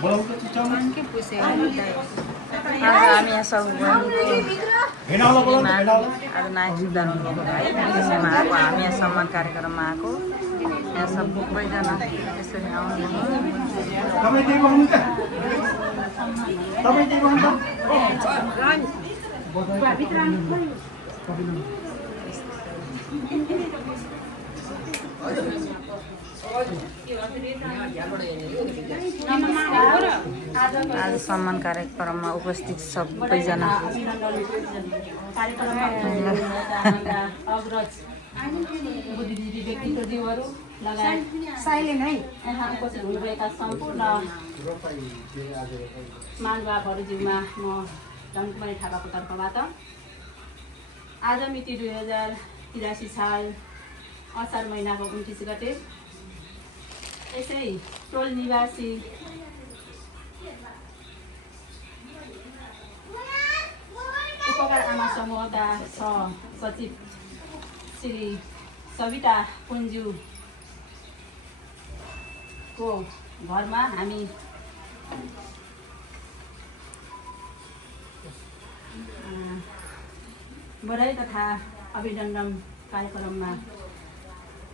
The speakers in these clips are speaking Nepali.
के पुसे आज हामी यहाँ सब आज नायक सुधार हुनुभएको है विषयमा आएको हामी यहाँ सम्मान कार्यक्रममा आएको यहाँ सबैजना यसरी आउनु आज सम्मान कार्यक्रममा उपस्थित सबैजना बुद्धिजीवी व्यक्तित्वहरू लगायत साइलेन्ट है यहाँ उपस्थित हुनुभएका सम्पूर्ण महानुभावहरूज्यूमा म धनकुमारी थापाको तर्फबाट आज मिति 2083 साल असार महिनाको 29 गते यसै टोल निवासी उपकार आमा समूहका सचिव श्री सविता पुन्जुको घरमा हामी बधाई तथा अभिनन्दन कार्यक्रममा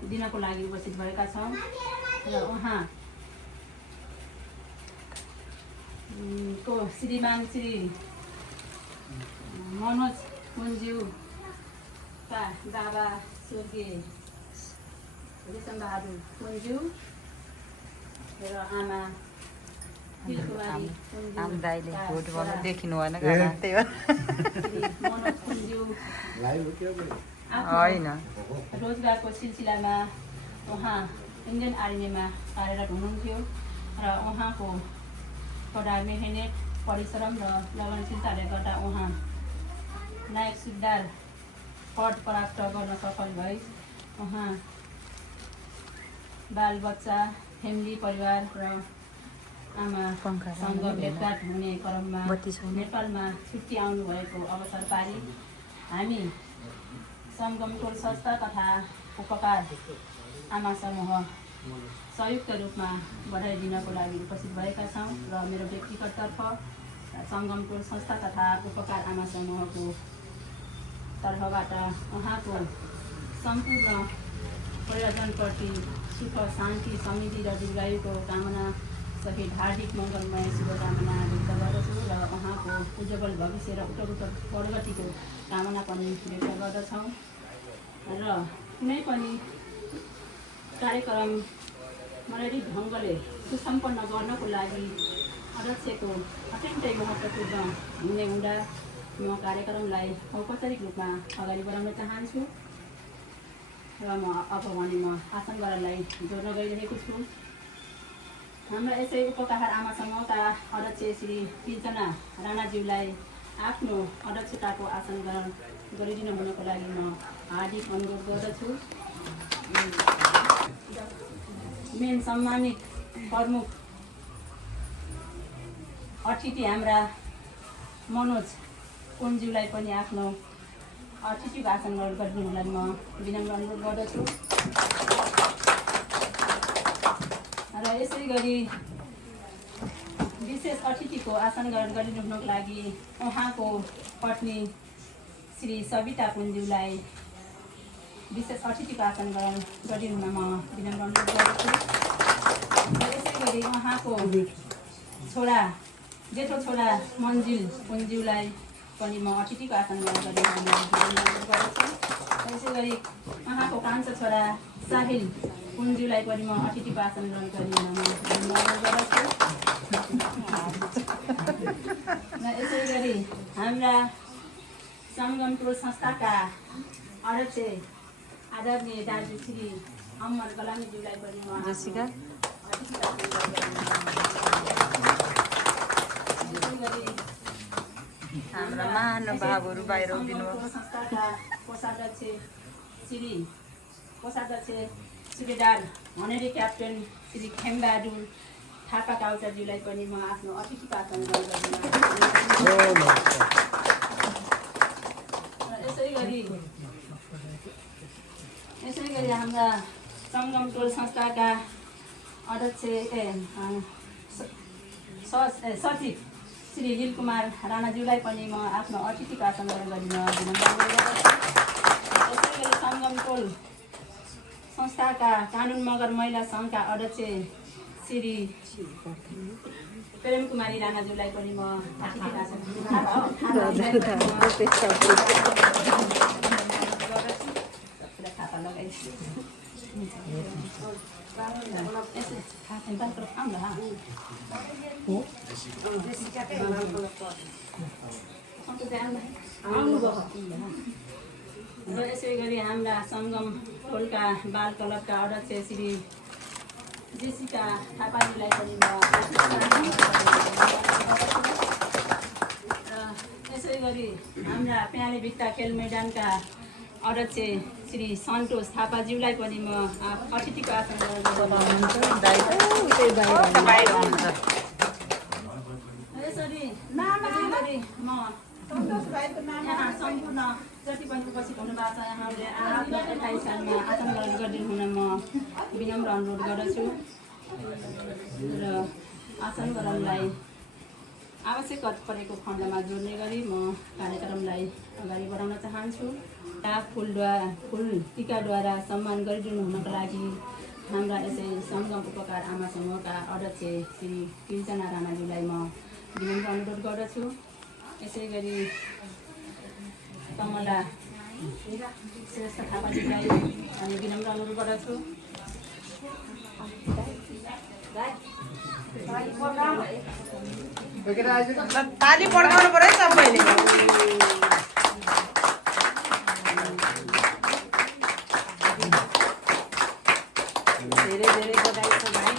दिनको लागि उपस्थित भएका छौँ र उहाँ को श्रीमान श्री मनोज पुन्ज्यूका बाबा स्वर्गीय रेशमबहादुर पुन्ज्यू र आमा तिलकुमारी दाइले भोट गर्नु देखिनु भएन त्यही मनोज पुन्ज्यू होइन रोजगारको सिलसिलामा उहाँ इन्डियन आर्मीमा कार्यरत हुनुहुन्थ्यो र उहाँको कडा मेहनत परिश्रम र लगनशीलताले गर्दा उहाँ नायक सुधार पद प्राप्त गर्न सफल भए उहाँ बालबच्चा फ्यामिली परिवार र आमासँग भेटघाट हुने क्रममा नेपालमा छुट्टी आउनुभएको अवसर पारी हामी सङ्गम टोल संस्था तथा उपकार आमा समूह संयुक्त रूपमा बधाई दिनको लागि उपस्थित भएका छौँ र मेरो व्यक्तिगत तर्फ सङ्गम टोल संस्था तथा उपकार आमा समूहको तर्फबाट उहाँको सम्पूर्ण प्रयोजनप्रति सुख शान्ति समृद्धि र दीर्घायुको कामना सहित हार्दिक मङ्गलमय शुभकामना व्यक्त गर्दछु र उहाँको उज्जवल भविष्य र उत्तरोत्तर प्रगतिको कामना पनि व्यक्त गर्दछौँ र कुनै पनि कार्यक्रम मर्यादित ढङ्गले सुसम्पन्न गर्नको लागि अध्यक्षको अत्यन्तै महत्त्वपूर्ण हुने हुँदा म कार्यक्रमलाई औपचारिक रूपमा अगाडि बढाउन चाहन्छु र म भने म आसन गरालाई जोड्न गइरहेको छु हाम्रा यसै उपकार आमा समूहका अध्यक्ष श्री तिर्जना राणाज्यूलाई आफ्नो अध्यक्षताको आसन ग्रहण गरिदिनु हुनको लागि म हार्दिक अनुरोध गर्दछु मेन सम्मानित प्रमुख अतिथि हाम्रा मनोज पुन्ज्यूलाई पनि आफ्नो अतिथिको आसन ग्रहण गरिदिनुलाई म विनम्र अनुरोध गर्दछु र यसै गरी विशेष अतिथिको आसन ग्रहण गरिदिनुको लागि उहाँको पत्नी श्री सविता पुन्ज्यूलाई विशेष अतिथिको आसन ग्रहण गरिदिनुमा म विनम्र अनुरोध गर्दछु र यसै गरी उहाँको छोरा जेठो छोरा मन्जिल पुन्ज्यूलाई पनि म अतिथिको आसन ग्रहण गरिदिनुमा विनम्र अनुरोध गर्दछु र यसै गरी उहाँको कान्छो छोरा साहिल पुन्ज्यूलाई पनि म अतिथिको आसन ग्रहण गरिदिनुमा विनम्र अनुरोध गर्दछु र यसै गरी हाम्रा सङ्गम टोल संस्थाका अध्यक्ष आदरणीय दाजु श्री अमर गलामीज्यूलाई पनि म हाम्रा महानुभावहरू बाहिर संस्थाका कोषाध्यक्ष सुबेदार हनेरी क्याप्टेन श्री खेमबहादुर थापा काउचाज्यूलाई पनि म आफ्नो अतिथिको आसन ग्रहण गर्छु यसै गरी हाम्रा सङ्गम टोल संस्थाका अध्यक्ष सचिव श्री हिल कुमार राणाज्यूलाई पनि म आफ्नो अतिथिको आसन गरेर गरिदिन त्यसै गरी सङ्गम टोल संस्थाका कानुन मगर महिला सङ्घका अध्यक्ष श्री प्रेम कुमारी राणाज्यूलाई पनि म अतिथिको आसन र यसै गरी हाम्रा सङ्गम टोलका बाल क्लबका अध्यक्ष श्री जेसिका थापाजीलाई पनि म र यसै गरी हाम्रा प्याले भित्ता खेल मैदानका अध्यक्ष श्री सन्तोष थापाज्यूलाई पनि म अतिथिको आसन यसरी म यहाँ सम्पूर्ण जति पनि उपस्थित हुनुभएको छ यहाँले आफ्नो 28 सालमा आसन ग्रहण गरिदिनु हुन म विनम्र अनुरोध गर्दछु र आसन ग्रहणलाई आवश्यक परेको खण्डमा जोड्ने गरी म कार्यक्रमलाई अगाडि बढाउन चाहन्छु। फुल टिकाद्वारा सम्मान गरिदिनु हुनको लागि हाम्रा यसै सङ्गम उपकार आमा समूहका अध्यक्ष श्री कृष्णा राणाज्यूलाई म विनम्र अनुरोध गर्दछु। यसै गरी कमला श्रेष्ठ थापाजीलाई अनि विनम्र अनुरोध गर्दछु। ताली पड्काउनु पर्यो सबैले। धेरै धेरै बधाई छ भाइ।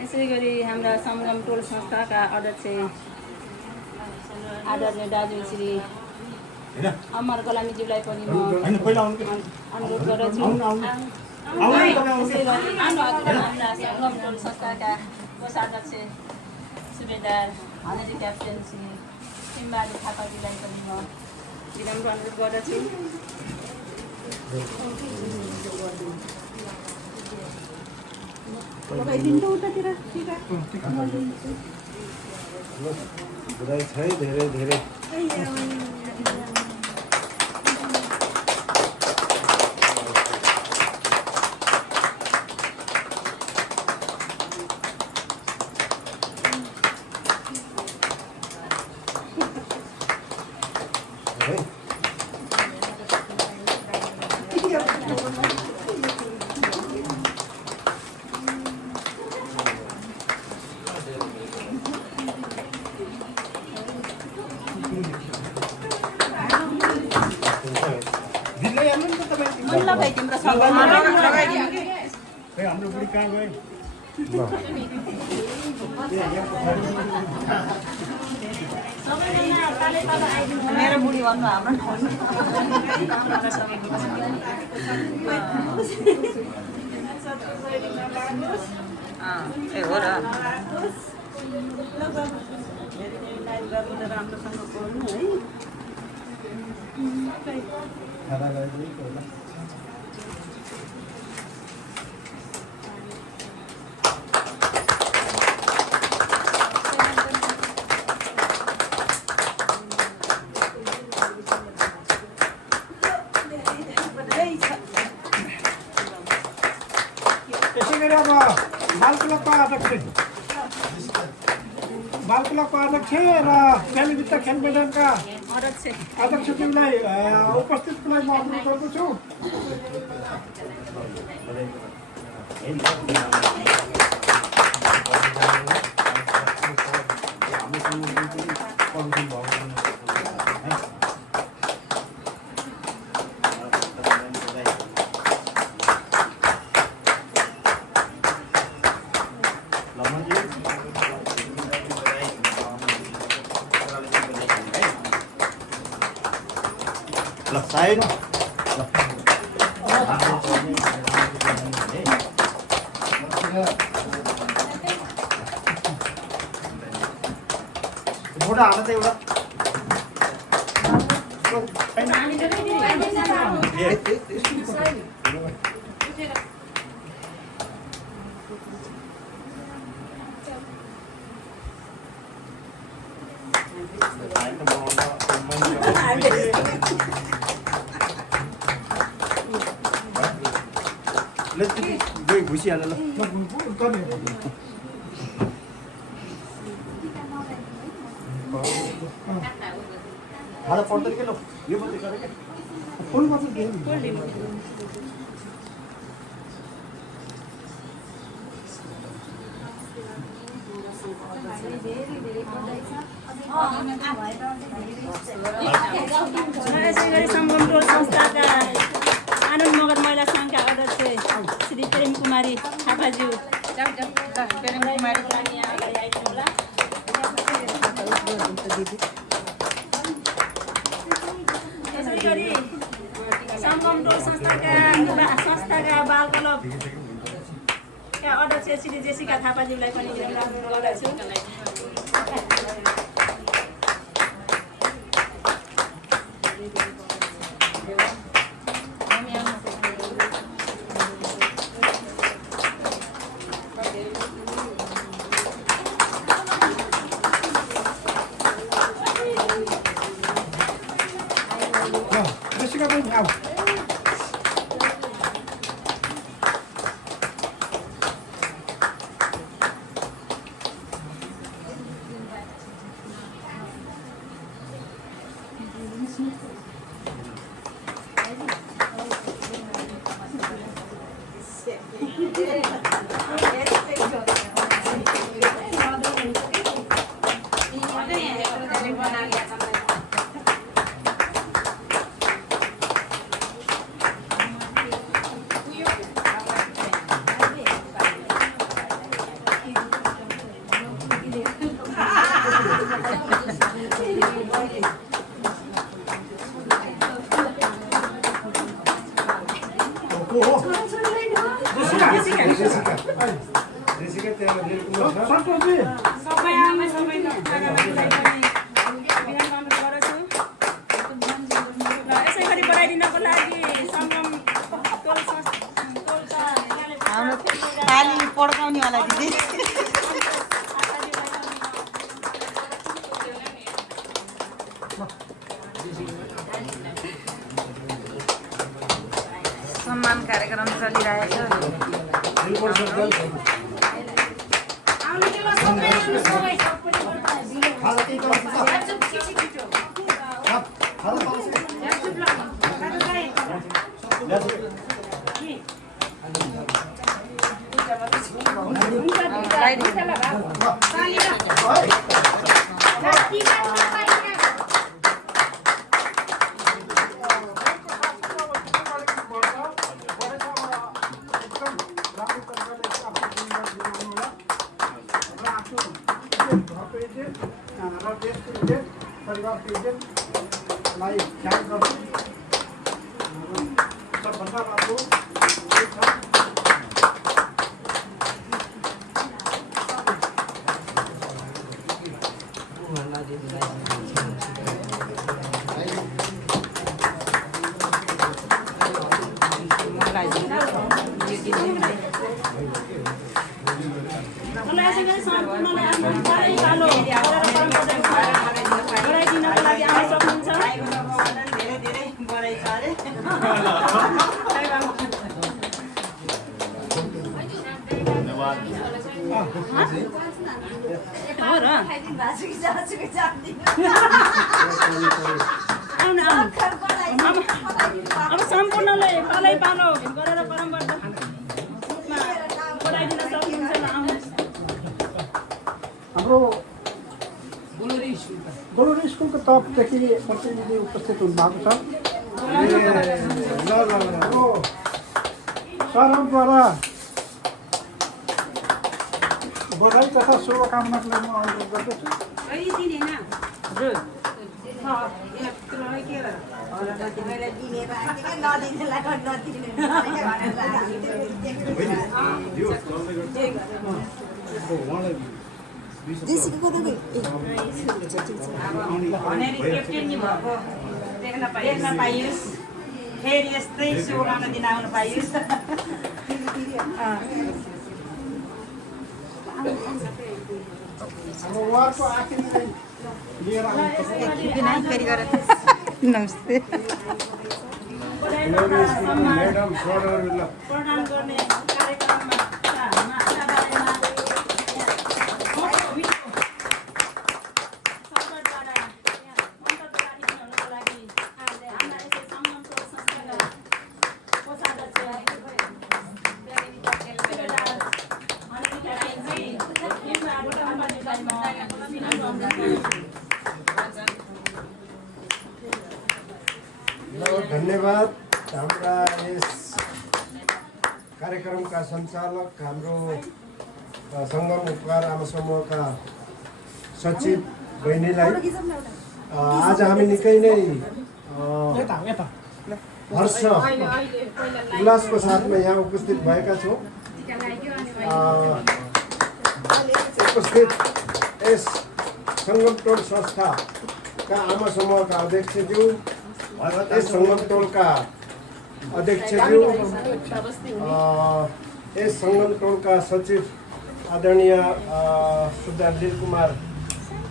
यसै गरी हाम्रा सङ्गम टोल संस्थाका अध्यक्ष आदरणीय दाजु श्री अमर गलामीज्यूलाई पनि म अनुरोध गर्दछु। हाम्रा सङ्गम टोल संस्थाका कोषाध्यक्ष सुबेदार हनेरी क्याप्टेन श्री सिम्बहादुर थापाजीलाई पनि म विनम्र अनुरोध गर्दछु। बधाई छ है धेरै धेरै। हाम्रो बुढी कहाँ गयो? मेरो बुढी भन्नु हाम्रो ए हो र राम्रोसँग पढ्नु है। खाना लगाइदिनु होला यसै गरी अब बाल क्लबको अध्यक्ष र खेलभित्र खेल मैदानका अध्यक्षज्यूलाई उपस्थितलाई म अनुरोध गर्दछु। ल साइड मोटा हाल्न चाहिँ एउटा घुसिहाल्नु ल खाना पर्दैन के ल यो मात्रै गरे के फुल मात्रै दिनु यसै गरी सङ्गम टोल संस्थाका आनन्द मगर महिला सङ्घका अध्यक्ष श्री प्रेम कुमारी थापाज्यू यसै गरी सङ्गम टोल संस्थाका बाल क्लबका अध्यक्ष श्री जेसिका थापाज्यूलाई पनि अनुरोध गर्दछु। जेसिका पनि आऊ जेसिका त्यहाँ निर्कुमार छ सबै आमा सबैलाई यसै गरी बढाइदिनको लागि सङ्गम खाली पड्काउनेवाला दिदी सम्मान कार्यक्रम चलिरहेको परिवार प्रेजेन्टलाई ख्याल गर्नु सबभन्दा राम्रो हो र आउनु आउनु अब सम्पूर्णलाई पालै पालो गरेर परम्परा बोलाइदिन सक्नुहुन्छ ल आउनुहोस् हाम्रो गोलोरी स्कुलको तर्फदेखि प्रतिनिधि उपस्थित हुनुभएको छ सरहरूद्वारा बधाई तथा शुभकामनाको लागि म अनुरोध गर्दछु देख्न पाइयोस् फेरि यस्तै शुभकामना दिन आउनु पाइयोस् अब उहाँको आखिरी चाहिँ लिएर फेरि गरेर नमस्ते म्याडम सरहरूलाई प्रदान गर्ने कार्यक्रममा धन्यवाद हाम्रा यस कार्यक्रमका सञ्चालक हाम्रो सङ्गम उपकार आमा समूहका सचिव बहिनीलाई आज हामी निकै नै हर्ष उल्लासको साथमा यहाँ उपस्थित भएका छौँ। उपस्थित यस सङ्गम टोल संस्थाका आमा समूहका अध्यक्षज्यू, यस सङ्गम टोलका अध्यक्षज्यू, यस सङ्गम टोलका सचिव आदरणीय सुधार दिलकुमार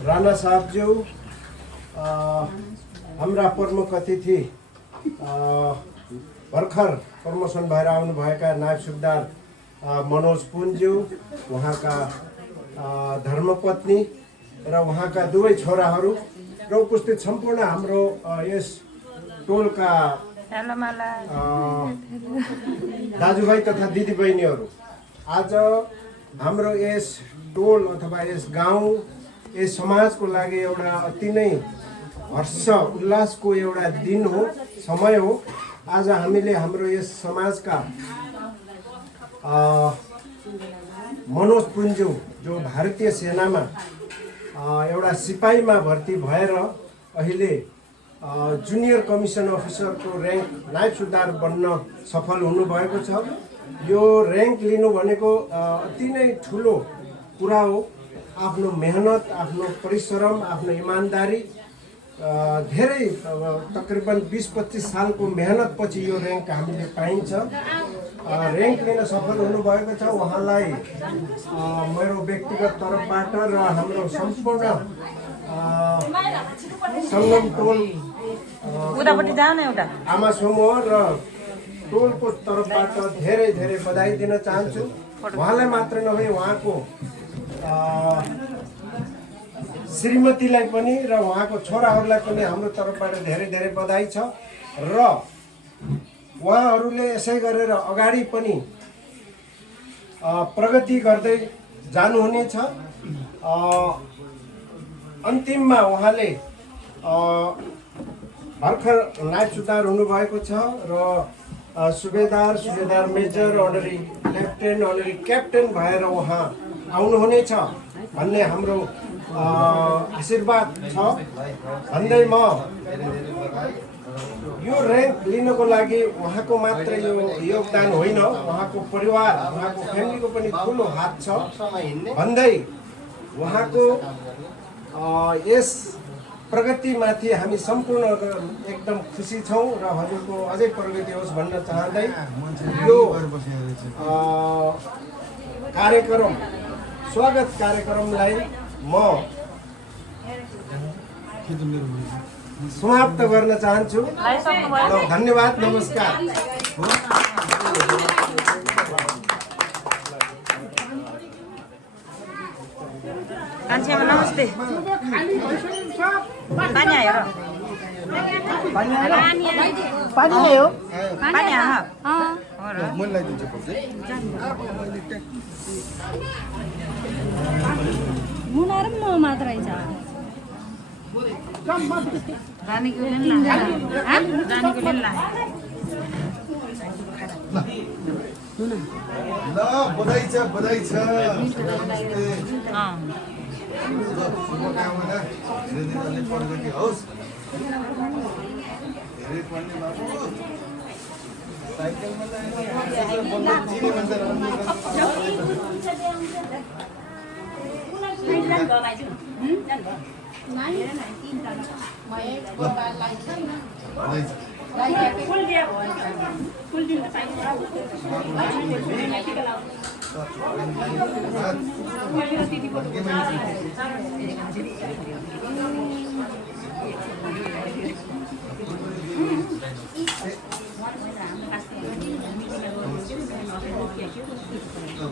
राणा साहबज्यू, हाम्रा प्रमुख अतिथि भर्खर प्रमोसन भएर आउनुभएका नायब सुबेदार मनोज पुनज्यू, उहाँका धर्मपत्नी र उहाँका दुवै छोराहरू र उपस्थित सम्पूर्ण हाम्रो यस टोलका दाजुभाइ तथा दिदीबहिनीहरू, आज हाम्रो यस टोल अथवा यस गाउँ यस समाजको लागि एउटा अति नै हर्ष उल्लासको एउटा दिन हो, समय हो। आज हामीले हाम्रो यस समाजका मनोज पुन्ज्यू जो भारतीय सेनामा एउटा सिपाहीमा भर्ती भएर अहिले जुनियर कमिसन अफिसरको र्याङ्क नायब सुधार बन्न सफल हुनुभएको छ। यो र्याङ्क लिनु भनेको अति नै ठुलो कुरा हो। आफ्नो मेहनत, आफ्नो परिश्रम, आफ्नो इमान्दारी, धेरै तकरिबन 20-25 सालको मेहनतपछि यो र्याङ्क हामीले पाइन्छ। र्याङ्क लिन सफल हुनुभएको छ। उहाँलाई मेरो व्यक्तिगत तर्फबाट र हाम्रो सम्पूर्ण सङ्गम टोल आमा समूह र टोलको तर्फबाट धेरै धेरै बधाई दिन चाहन्छु। उहाँलाई मात्र नभई उहाँको श्रीमतीलाई पनि र उहाँको छोराहरूलाई पनि हाम्रो तर्फबाट धेरै धेरै बधाई छ र उहाँहरूले यसै गरेर अगाडि पनि प्रगति गर्दै जानुहुनेछ। अन्तिममा उहाँले भर्खर नायब सुधार हुनुभएको छ र सुबेदार मेजर, अनरी लेफ्टेनेन्ट, अनरी क्याप्टेन भएर उहाँ आउनुहुनेछ भन्ने हाम्रो आशीर्वाद छ भन्दै म यो र्याङ्क लिनको लागि उहाँको मात्र यो योगदान होइन, उहाँको परिवार, उहाँको फ्यामिलीको पनि ठुलो हात छ भन्दै उहाँको यस प्रगतिमाथि हामी सम्पूर्ण एकदम खुसी छौँ र हजुरको अझै प्रगति होस् भन्न चाहँदै यो कार्यक्रम स्वागत कार्यक्रमलाई म समाप्त गर्न चाहन्छु। धन्यवाद, नमस्कार। कान्छीमा नमस्ते। पानी आयो र पानी नै हो पानी आयो मुना र म मात्रै छ रानीको ला ल बधाई छ शुभकामना धेरै दिन अलि प्रगति होस् धेरै पढ्ने बाबु साइकलमा चिने मान्छे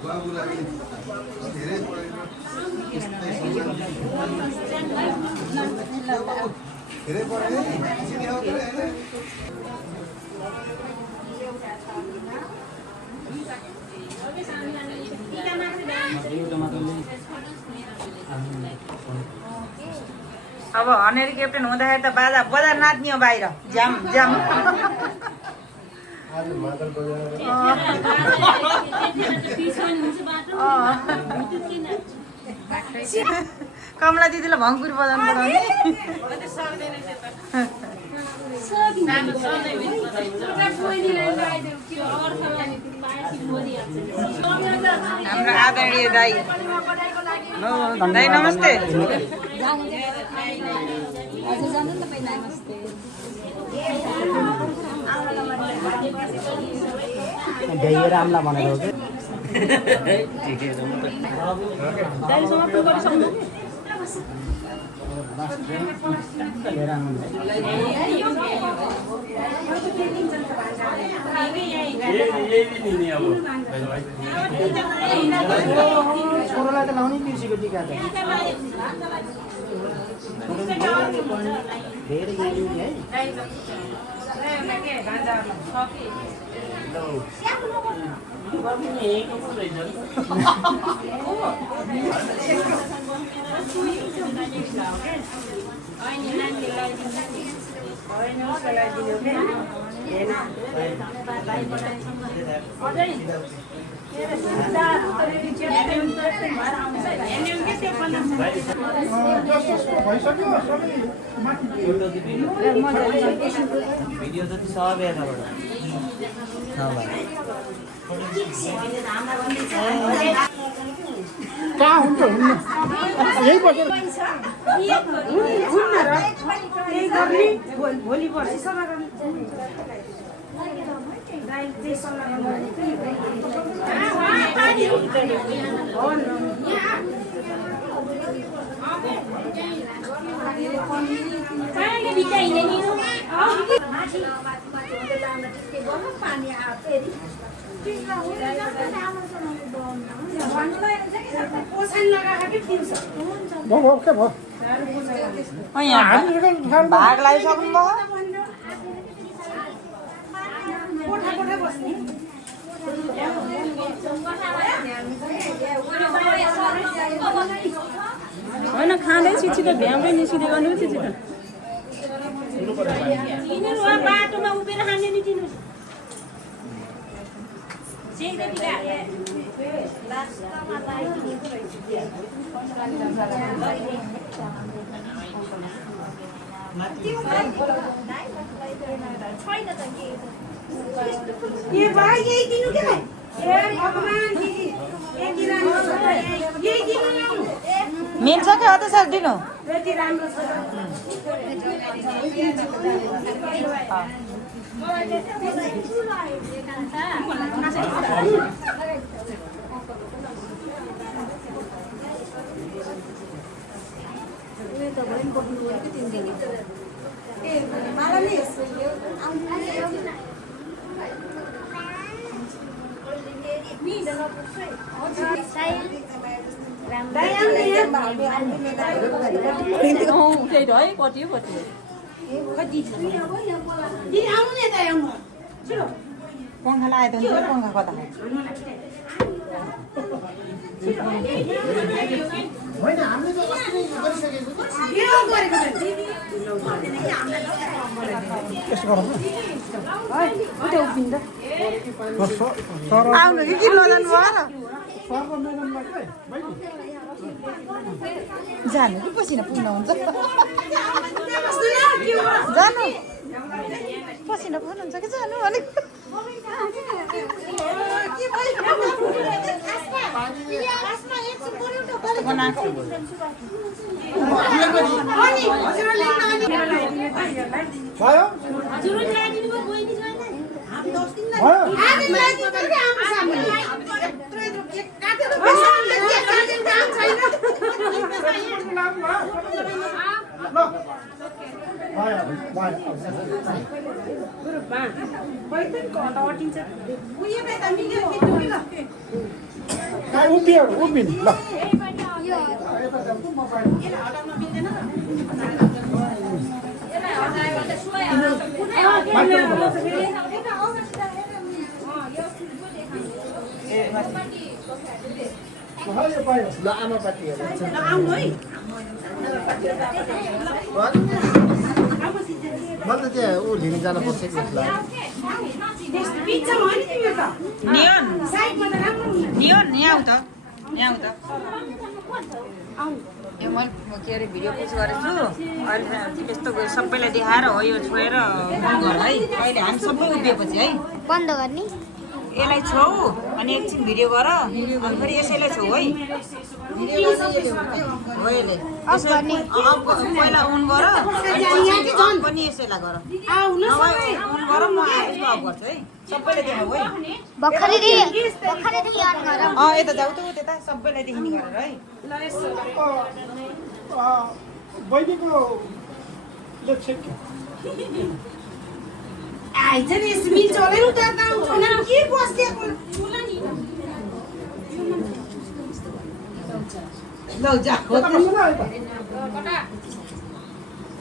बाबुलाई धेरै धेरै पढाइ चिने हो अब हनेरी क्याप्टेन हुँदाखेरि त बाजा बजार नाच्ने हो बाहिर ज्याम ज्याम आज मादल बजाएर कमला दिदीलाई भङ्कुर बजाउनु पठाउने हाम्रो आदरणीय दाई दाई नमस्ते रामला भनेको छोरोलाई त लाउनै बिर्सेको टिका त धेरै है भिडियो जति सब यताबाट कहाँ हुन्छ हुन्न यही बसेर भोलि पर्सि सल्लाह गर्ने भाग लगाइसक्नु भयो होइन खाँदै छिटो भ्याउँदै निस्किँदै गर्नु छिटो बाटोमा उभिएर खाने नि दिनु ये भाइ यही दिनु के ए भगवान दिदी यति राम्रो छ यही दिनु मिल्छ कि अझै सक्दिनु यति राम्रो छ त्यही त है कति पङ्खा लगायो त हुन्छ पङ्खा कता आउनु कि लजानु भयो जानु कि पसिना पुग्न हुन्छ जानु पसिना पुग्नुहुन्छ कि जानु भनेको उभिन् ल ल आमा पार्टी म त त्यहाँ ऊ लिन जान पर्छ कि जस्तो लाग्यो यो मैले के अरे भिडियो पोस्ट गरेको छु अहिले यस्तो सबैलाई देखाएर हो यो छोएर बन्द गर है अहिले हामी सबै उभिएपछि है बन्द गर्ने यसलाई छौ अनि एकछिन भिडियो गर अनि फेरि यसैलाई छौ है हो यसले पहिला अन गर अन पनि यसैलाई गर अन गर म यसको अफ गर्छु है सबैले देखाऊ है यता जाऊ त त्यता सबैलाई देखिने गरेर है बहिनीको आइज नि स्मिल चलेर उता आउँछ न के बस्दिएको ल जा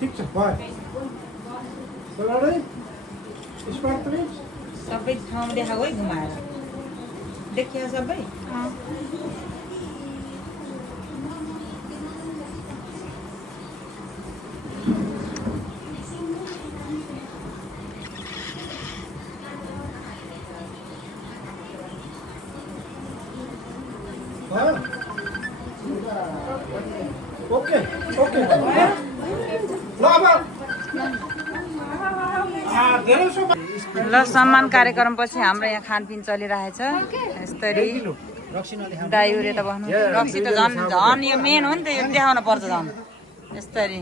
ठिक छ भयो सबै ठाउँमा देखाऊ है घुमाएर देखियो सबै ओके ओके ल ल सम्मान कार्यक्रम पछि हाम्रो यहाँ खानपिन चलिरहेछ यसरी दाइहरू यता बस्नु रक्सी त झन् झन् यो मेन हो नि त यो देखाउन पर्छ झन् यसरी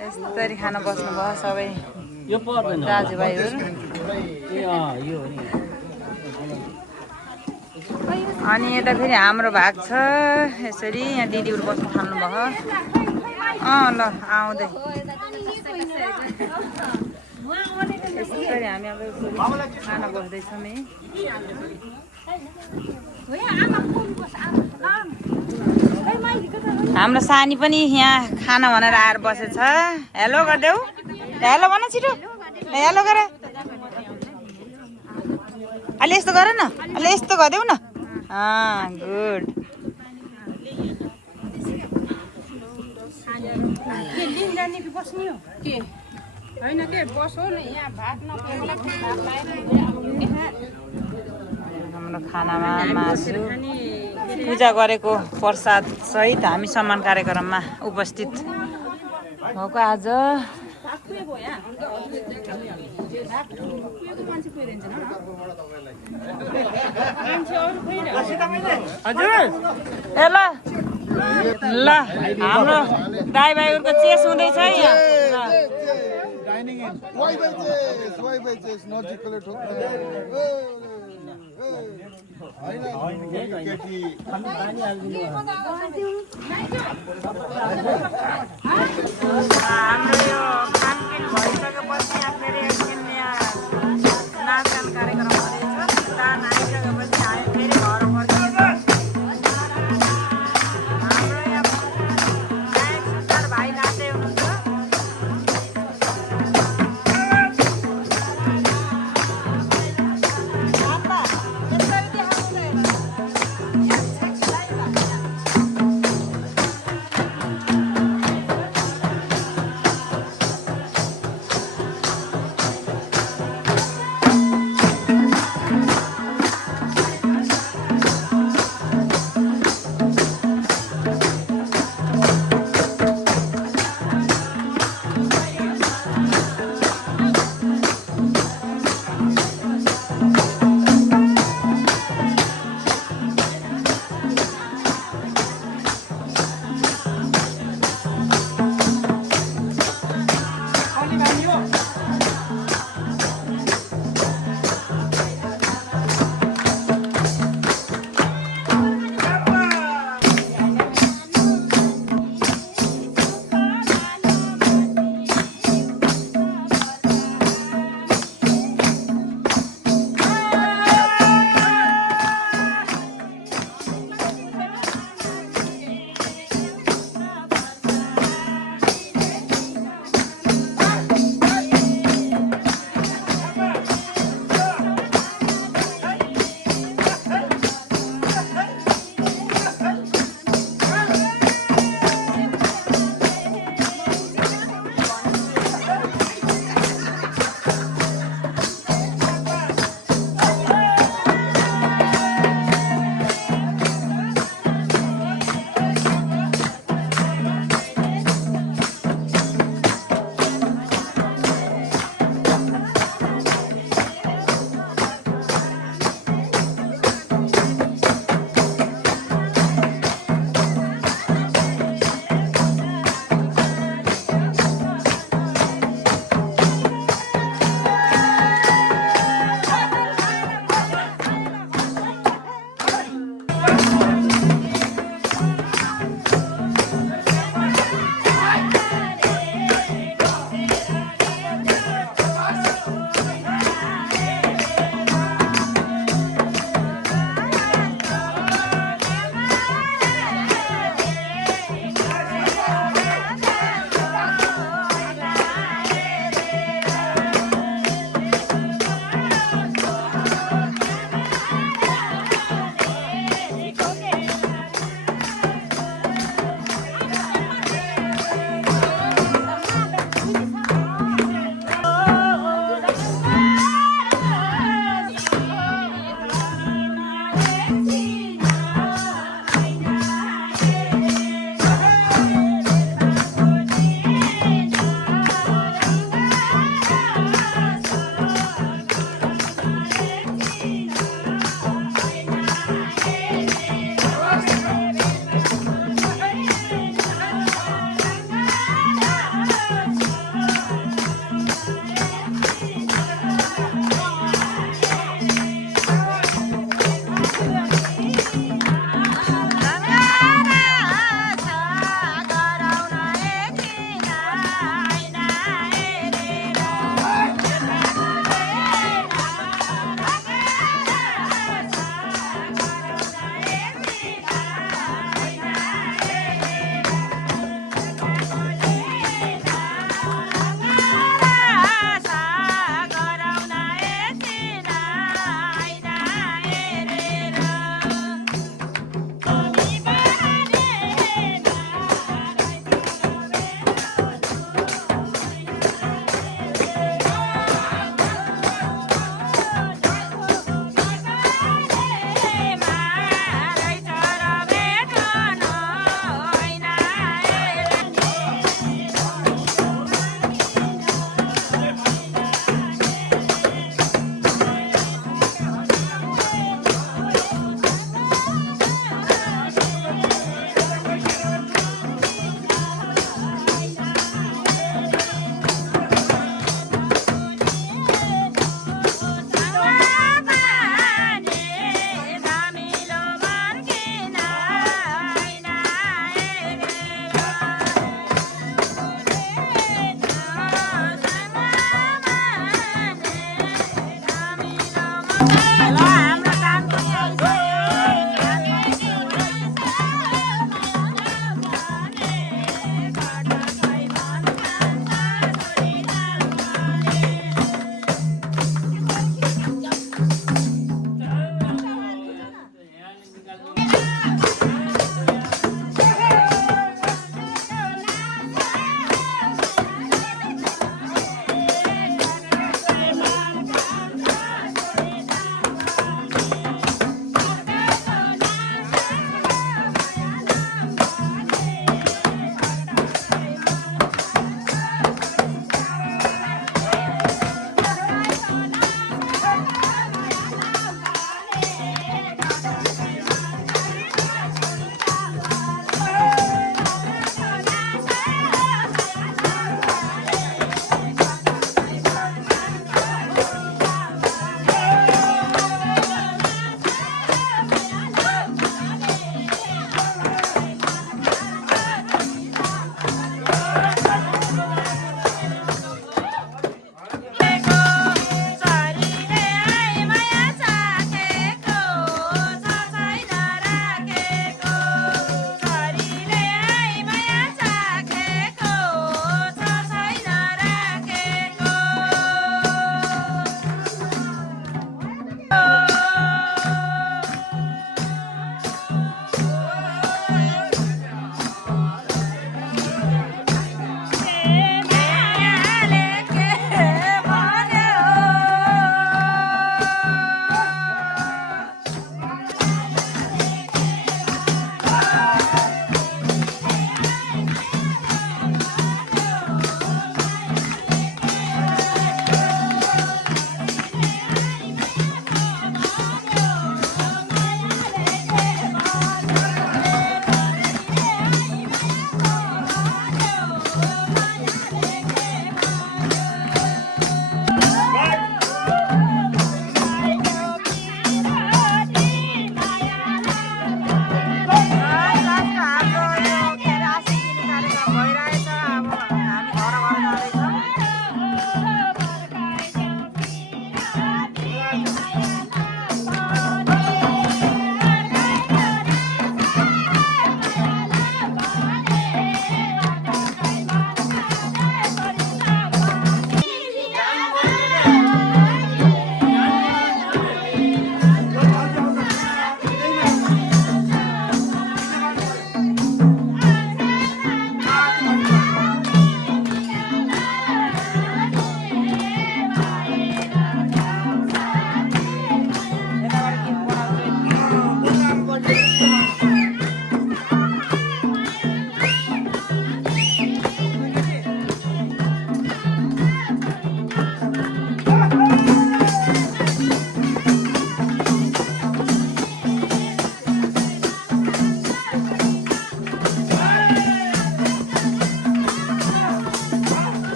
यसरी खान बस्नुभयो सबै दाजुभाइहरू अनि यता फेरि हाम्रो भाग छ यसरी यहाँ दिदीहरू बस्नु थाल्नुभयो ल आउँदै यसरी हामी अब खाना बस्दैछौँ है हाम्रो सानी पनि यहाँ खाना भनेर आएर बसेछ हेलो गरिदेऊ हेलो भन छिटो हेलो गर अलि यस्तो गर न अलि यस्तो गरिदेऊ न गुड हाम्रो खानामा मासु पूजा गरेको प्रसाद सहित हामी सम्मान कार्यक्रममा उपस्थित भएको आज हजुर ए ल ल हाम्रो दाइ भाइहरूको चेस हुँदैछ है हाम्रो यो खानपिन भइसकेपछि यहाँ फेरि एकछिन यहाँ नाचगान कार्यक्रम हुँदैछ। दान आइसकेपछि हामी फेरि घर फर्किन्छौँ। हाम्रो यहाँ नायक सुतार भाइ नाच्दै हुनुहुन्छ।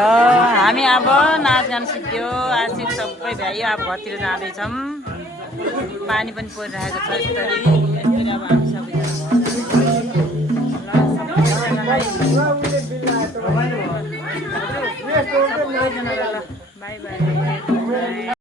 हामी अब नाचगान सिक्यो आशिक सबै भ्याइयो अब घरतिर जाँदैछौँ पानी पनि परिरहेको छ यसरी अब हामी सबैजना बाई बाई